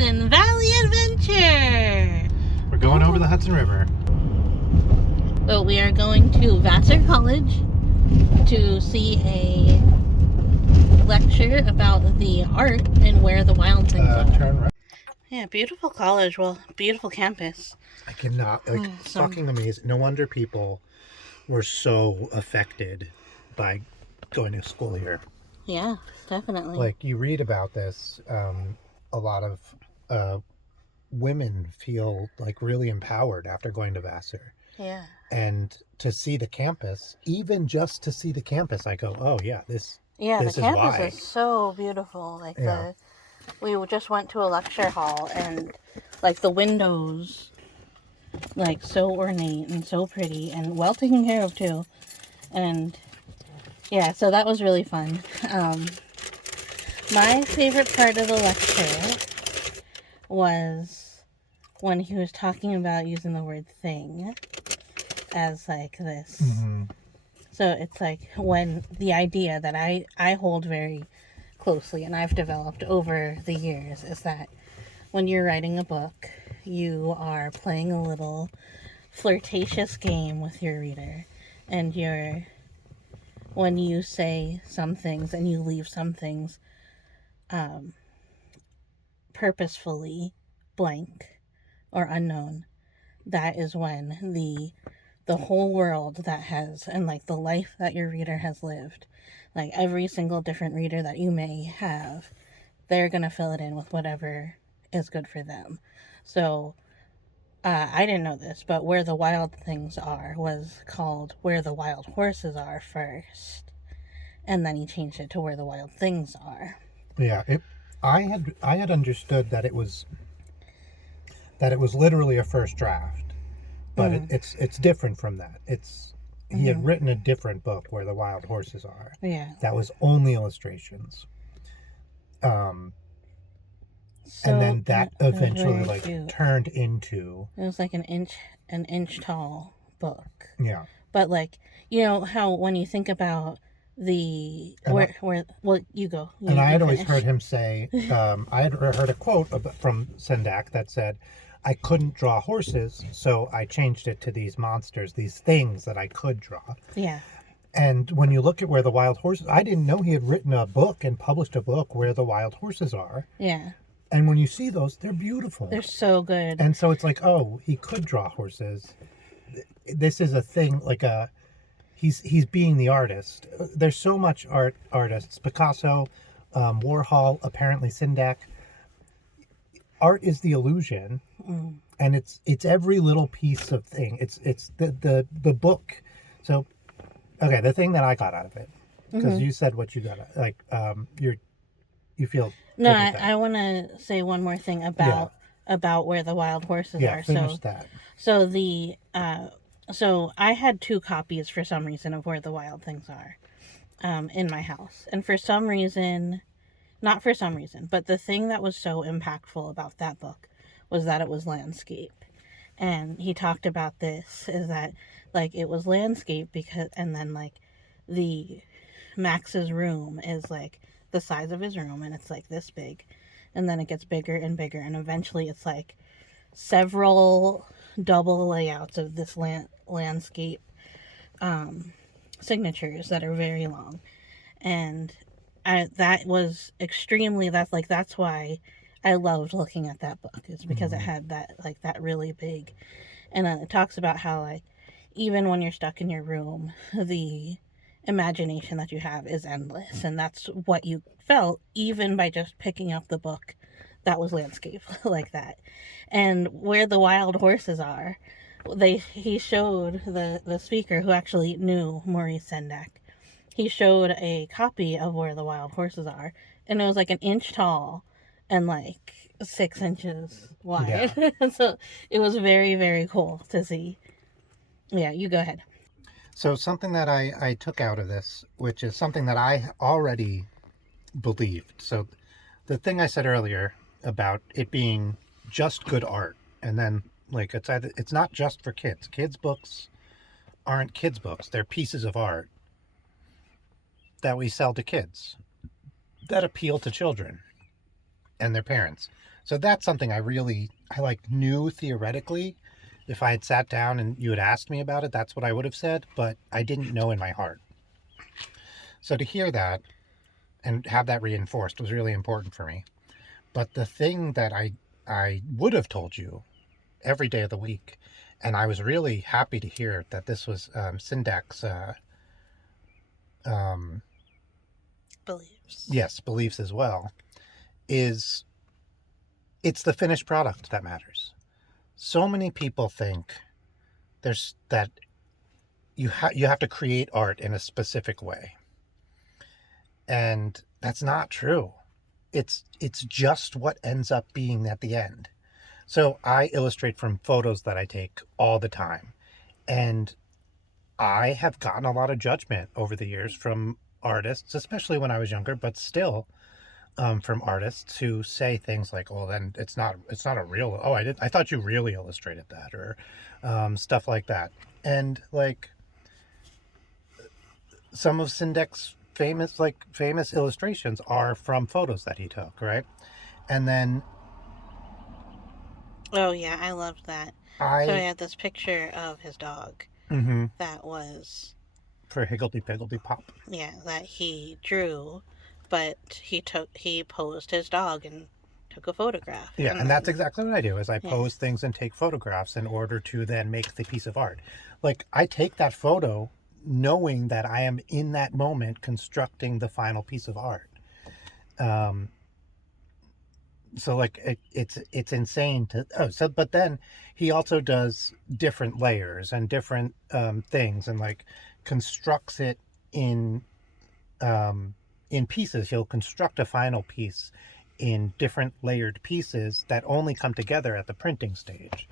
Hudson Valley Adventure. We're going over the Hudson River. So we are going to Vassar College to see a lecture about the art and where the wild things are. Turn right. Yeah, beautiful college. Well, beautiful campus. I cannot, it's fucking amazing. No wonder people were so affected by going to school here. Yeah, definitely. Like, you read about this, a lot of women feel like really empowered after going to Vassar. Yeah. And to see the campus, even just to see the campus, I go, oh yeah, this the is campus why. is so beautiful. Like Yeah. we just went to a lecture hall, and like the windows, like so ornate and so pretty and well taken care of too. And yeah, so that was really fun. My favorite part of the lecture was when he was talking about using the word thing as like this. Mm-hmm. So it's like when the idea that I hold very closely and I've developed over the years is that when you're writing a book, you are playing a little flirtatious game with your reader, and when you say some things and you leave some things purposefully blank or unknown, that is when the whole world that has, and like the life that your reader has lived, like every single different reader that you may have, they're gonna fill it in with whatever is good for them. So I didn't know this, but Where the Wild Things Are was called Where the Wild Horses Are first, and then he changed it to Where the Wild Things Are. Yeah, I had understood that it was literally a first draft, but it's different from that. He had written a different book, Where the Wild Horses Are. Yeah. That was only illustrations. And then that eventually turned into. It was like an inch tall book. Yeah. But like, you know how when you think about the you go. And I had always heard him say, I had heard a quote from Sendak that said, I couldn't draw horses, so I changed it to these monsters, these things that I could draw. Yeah. And when you look at Where the Wild Horses, I didn't know he had written a book and published a book, Where the Wild Horses Are. Yeah. And when you see those, they're beautiful. They're so good. And so it's like, oh, he could draw horses. This is a thing, like he's being the artist. There's so much artists. Picasso, Warhol, apparently Sendak. Art is the illusion, and it's every little piece of thing. It's the book. So, okay, the thing that I got out of it, because you said what you got, like you feel. No, I want to say one more thing about Where the Wild Horses Are. Finish that. So so I had 2 copies for some reason of Where the Wild Things Are, in my house, and for some reason. Not for some reason, but the thing that was so impactful about that book was that it was landscape. And he talked about this, is that, like, it was landscape and then, like, the Max's room is, like, the size of his room, and it's, like, this big. And then it gets bigger and bigger, and eventually it's, like, several double layouts of this landscape signatures that are very long. And that's why I loved looking at that book, is because it had that really big, and it talks about how, like, even when you're stuck in your room, the imagination that you have is endless, and that's what you felt even by just picking up the book that was landscape like that. And Where the Wild Horses Are, he showed the speaker, who actually knew Maurice Sendak. He showed a copy of Where the Wild Horses Are, and it was like an inch tall and like 6 inches wide. Yeah. So it was very, very cool to see. Yeah, you go ahead. So something that I took out of this, which is something that I already believed. So the thing I said earlier about it being just good art, and then like it's not just for kids. Kids' books aren't kids' books. They're pieces of art that we sell to kids that appeal to children and their parents. So that's something I like knew theoretically. If I had sat down and you had asked me about it, that's what I would have said, but I didn't know in my heart. So to hear that and have that reinforced was really important for me. But the thing that I would have told you every day of the week, and I was really happy to hear that this was Sendak's beliefs as well, is it's the finished product that matters. So many people think there's that you have to create art in a specific way, and that's not true. It's just what ends up being at the end. So I illustrate from photos that I take all the time, and I have gotten a lot of judgment over the years from artists, especially when I was younger, but still from artists who say things like, "Well, then it's not a real. Oh, I thought you really illustrated that," or stuff like that. And like some of Sendak's famous illustrations are from photos that he took, right? And then Oh yeah, I loved that. So he I had this picture of his dog that was for Higgledy Piggledy Pop. yeah, that he drew, but he posed his dog and took a photograph. Yeah, and that's exactly what I do, is I Yeah. pose things and take photographs in order to then make the piece of art. Like, I take that photo knowing that I am in that moment constructing the final piece of art. So like it's insane to but then he also does different layers and different things, and like constructs it in pieces. He'll construct a final piece in different layered pieces that only come together at the printing stage.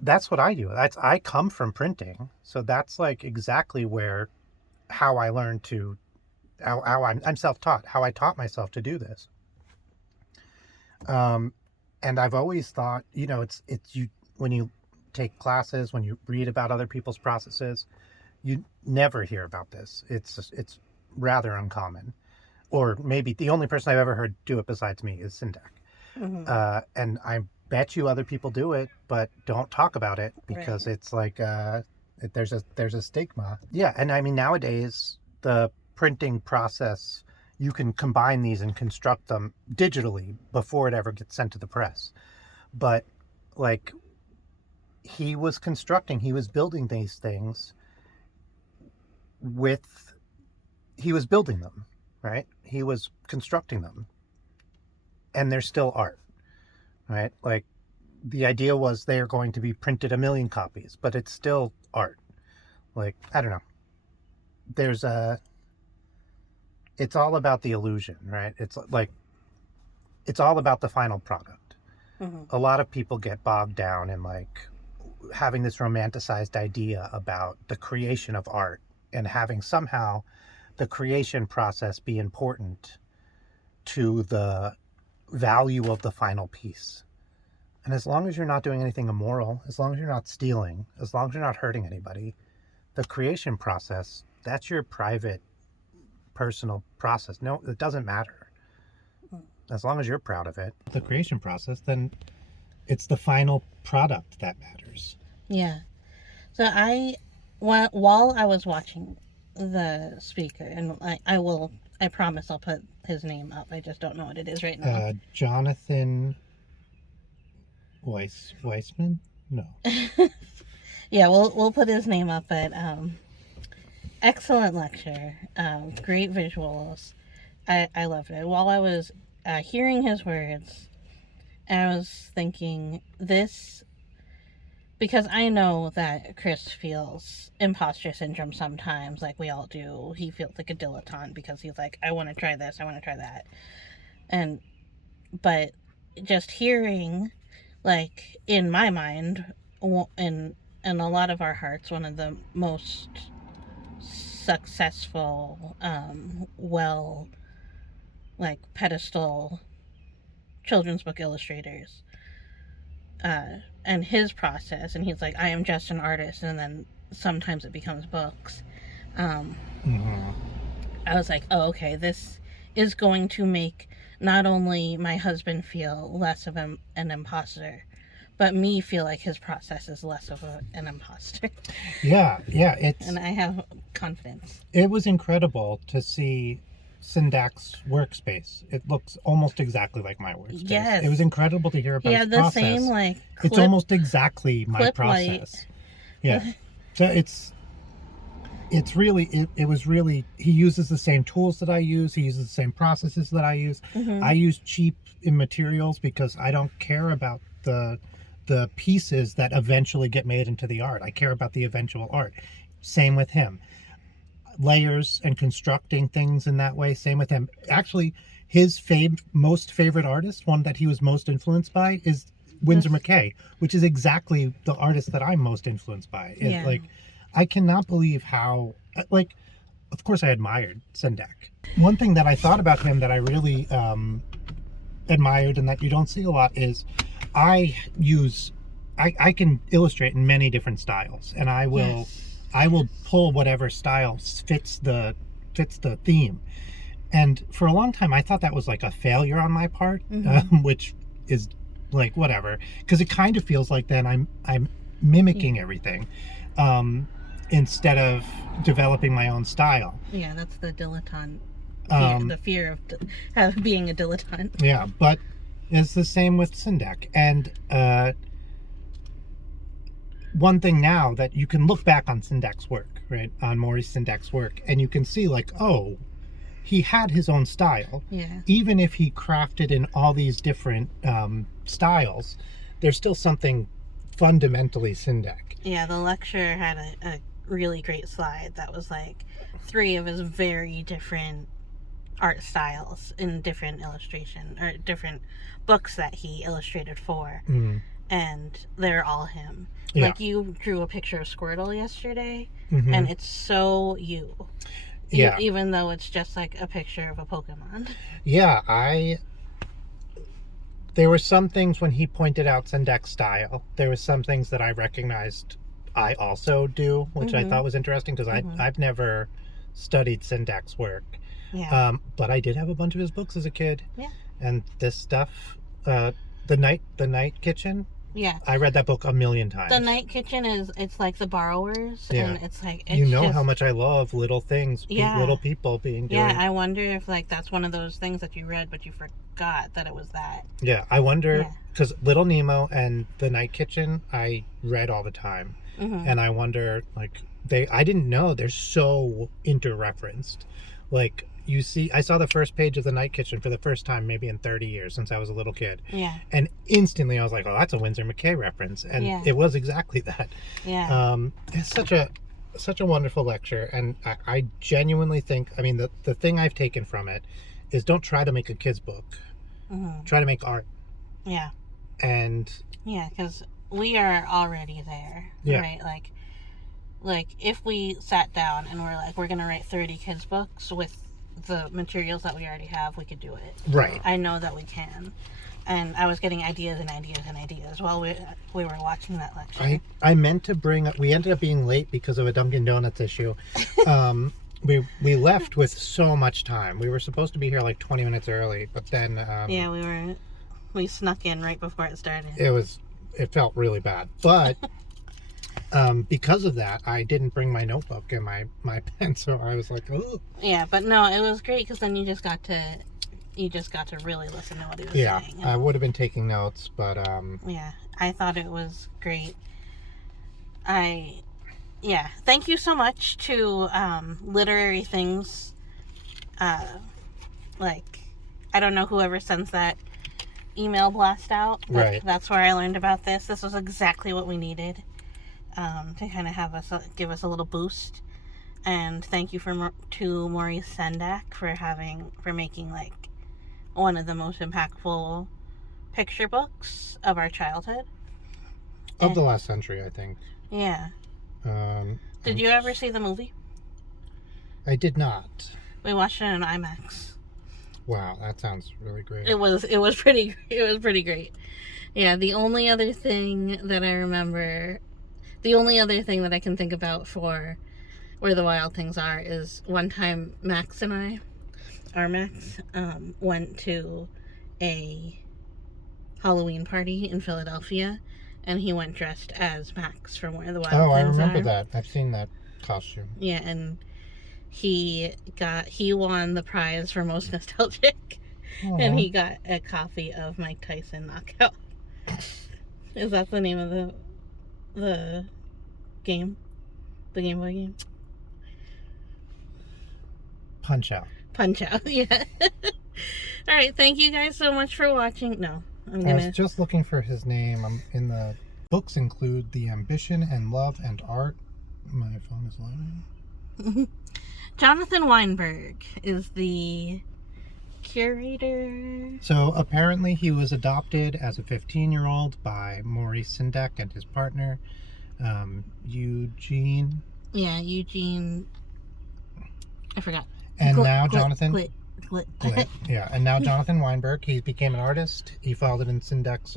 That's what I do. I come from printing, so that's like exactly how I learned to how I'm self-taught, how I taught myself to do this. And I've always thought, it's you, when you take classes, when you read about other people's processes, you never hear about this. It's rather uncommon, or maybe the only person I've ever heard do it besides me is Sendak. And I bet you other people do it, but don't talk about it because Right. it's like there's a stigma. Yeah, and I mean nowadays the printing process, you can combine these and construct them digitally before it ever gets sent to the press. But like he was building these things he was building them, right? He was constructing them, and they're still art, right? Like the idea was they are going to be printed 1 million copies, but it's still art. Like, I don't know. It's all about the illusion, right? It's all about the final product. A lot of people get bogged down in like having this romanticized idea about the creation of art and having somehow the creation process be important to the value of the final piece. And as long as you're not doing anything immoral, as long as you're not stealing, as long as you're not hurting anybody, the creation process, that's your private, personal process. No, it doesn't matter. As long as you're proud of it. The creation process, then it's the final product that matters. Yeah. So while I was watching the speaker, and I promise I'll put his name up. I just don't know what it is right now. Jonathan Weissman? No. Yeah, we'll put his name up. But excellent lecture. Great visuals. I loved it. While I was hearing his words, I was thinking this, because I know that Kris feels imposter syndrome sometimes, like we all do. He feels like a dilettante because he's like, I want to try this, I want to try that. But just hearing, like, in my mind, in a lot of our hearts, one of the most successful, pedestal children's book illustrators, and his process, and he's like, I am just an artist, and then sometimes it becomes books. I was like, oh, okay, this is going to make not only my husband feel less of an imposter, but me feel like his process is less of an imposter. Yeah, and I have confidence. It was incredible to see Sendak's workspace. It looks almost exactly like my workspace. Yes. It was incredible to hear about his process. He had the same, it's almost exactly my process. Light. Yeah. So it's really, it was really, he uses the same tools that I use. He uses the same processes that I use. Mm-hmm. I use cheap materials because I don't care about the pieces that eventually get made into the art. I care about the eventual art. Same with him. Layers and constructing things in that way. Same with him. Actually, his most favorite artist, one that he was most influenced by, is Winsor McCay, which is exactly the artist that I'm most influenced by. Yeah. Like, I cannot believe how, like, of course I admired Sendak. One thing that I thought about him that I really admired and that you don't see a lot is I can illustrate in many different styles, and I will pull whatever style fits the theme. And for a long time I thought that was like a failure on my part, which is like whatever, because it kind of feels like then I'm mimicking everything instead of developing my own style. Yeah, that's the dilettante fear, the fear of being a dilettante. Yeah, but it's the same with Sendak. And one thing now that you can look back on Sendak's work, right, on Maurice Sendak's work, and you can see like, oh, he had his own style. Yeah. Even if he crafted in all these different styles, there's still something fundamentally Sendak. Yeah, the lecture had a really great slide that was like 3 of his very different art styles in different illustration or different books that he illustrated for. And they're all him. Yeah. Like, you drew a picture of Squirtle yesterday, Mm-hmm. and it's so you. Yeah. Even though it's just like a picture of a Pokemon. Yeah, there were some things when he pointed out Sendak's style. There were some things that I recognized I also do, which I thought was interesting because I've never studied Sendak's work. Yeah. But I did have a bunch of his books as a kid. Yeah. And this stuff, the Night Kitchen. Yeah. I read that book a million times. The Night Kitchen it's like The Borrowers. Yeah. And it's like, how much I love little things, little people being doing. Yeah, I wonder if like that's one of those things that you read but you forgot that it was that. Yeah, I wonder, because Little Nemo and The Night Kitchen I read all the time. And I wonder, like, I didn't know they're so interreferenced. Like, you see, I saw the first page of The Night Kitchen for the first time maybe in 30 years since I was a little kid. Yeah. And instantly I was like, oh, that's a Winsor McCay reference. And it was exactly that. Yeah. It's such a wonderful lecture. And I genuinely think, I mean, the thing I've taken from it is don't try to make a kid's book. Try to make art. Yeah. And... yeah, because we are already there. Yeah. Right? Like if we sat down and we're like, we're going to write 30 kids' books with the materials that we already have, we could do it. Right. I know that we can. And I was getting ideas while we were watching that lecture. I meant to we ended up being late because of a Dunkin' Donuts issue. We left with so much time. We were supposed to be here like 20 minutes early, but then... yeah, we snuck in right before it started. It felt really bad. But because of that, I didn't bring my notebook and my pen, so I was like, oh. Yeah, but no, it was great because then you just got to really listen to what he was saying. Yeah, I would have been taking notes, but... yeah, I thought it was great. Thank you so much to Literary Things. Like, I don't know whoever sends that email blast out, but right. That's where I learned about this. This was exactly what we needed to kind of give us a little boost. And thank you to Maurice Sendak for making like one of the most impactful picture books of our childhood. Of the last century, I think. Yeah. Did you ever see the movie? I did not. We watched it in IMAX. Wow, that sounds really great. It was pretty great. Yeah, the only other thing that I can think about for Where the Wild Things Are is one time Max and I our Max, went to a Halloween party in Philadelphia, and he went dressed as Max from Where the Wild Oh, I Things remember Are. that. I've seen that costume. Yeah, and he won the prize for most nostalgic, and he got a copy of Mike Tyson Knockout. Is that the name of the game? The Game Boy game? Punch Out. Punch Out, yeah. All right, thank you guys so much for watching. No, I was just looking for his name. I'm in the books include The Ambition and Love and Art. My phone is loading. Jonathan Weinberg is the curator. So apparently he was adopted as a 15-year-old by Maurice Sendak and his partner, Eugene. Yeah, Eugene. I forgot. And now Jonathan. Glit. Yeah, and now Jonathan Weinberg. He became an artist. He followed in Sendak's.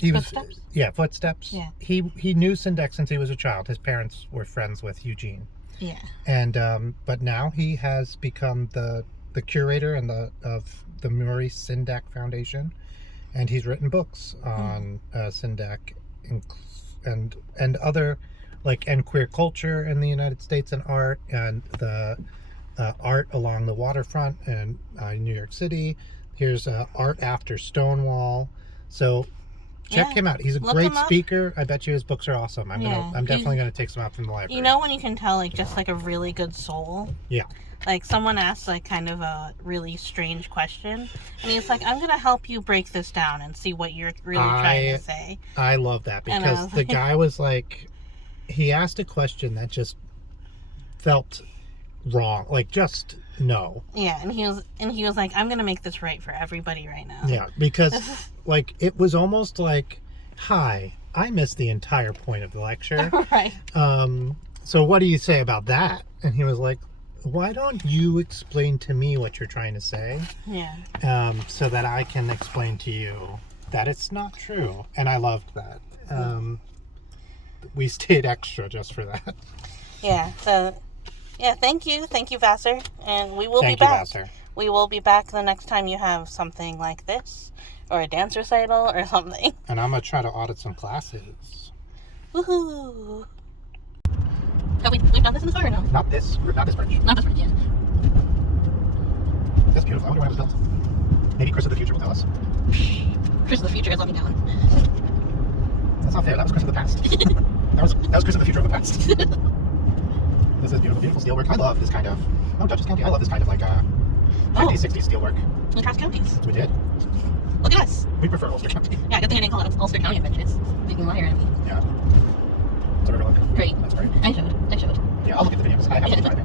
Footsteps? Footsteps. Yeah. He knew Sendak since he was a child. His parents were friends with Eugene. Yeah. And but now he has become the curator of the Maurice Sendak Foundation, and he's written books on Sendak and other and queer culture in the United States and art and the art along the waterfront in New York City. Here's Art After Stonewall. So check him out. He's a great speaker. I bet you his books are awesome. I'm definitely gonna take some out from the library. You know when you can tell just a really good soul? Yeah. Like someone asks kind of a really strange question, and he's like, "I'm gonna help you break this down and see what you're really trying to say." I love that because the guy was like, he asked a question that just felt wrong, just no. Yeah, and he was like, "I'm gonna make this right for everybody right now." Yeah, because it was almost like, "Hi, I missed the entire point of the lecture." Right. So what do you say about that? And he was like, "Why don't you explain to me what you're trying to say?" Yeah. So that I can explain to you that it's not true. And I loved that. We stayed extra just for that. Yeah. So, yeah. Thank you, Vassar, and we will be back. Thank you, Vassar. We will be back the next time you have something like this, or a dance recital, or something. And I'm gonna try to audit some classes. Woohoo! Have we've done this in the store or no? Not this bridge. Not this bridge, yeah. That's beautiful. I wonder when it was built. Maybe Kris of the future will tell us. Kris of the future is let me down. That's not fair. That was Kris of the past. that was Kris of the future of the past. This is beautiful steelwork. I love this kind of. Oh, Dutchess County. I love this kind of 50s, 60s steelwork. We crossed counties. We did. Look at us. We prefer Ulster County. Yeah, good thing I didn't call it Ulster County Adventures. You can lie at me. Yeah. It's a river look. Great. That's great. I showed. Yeah, I'll look at the videos. I haven't tried it.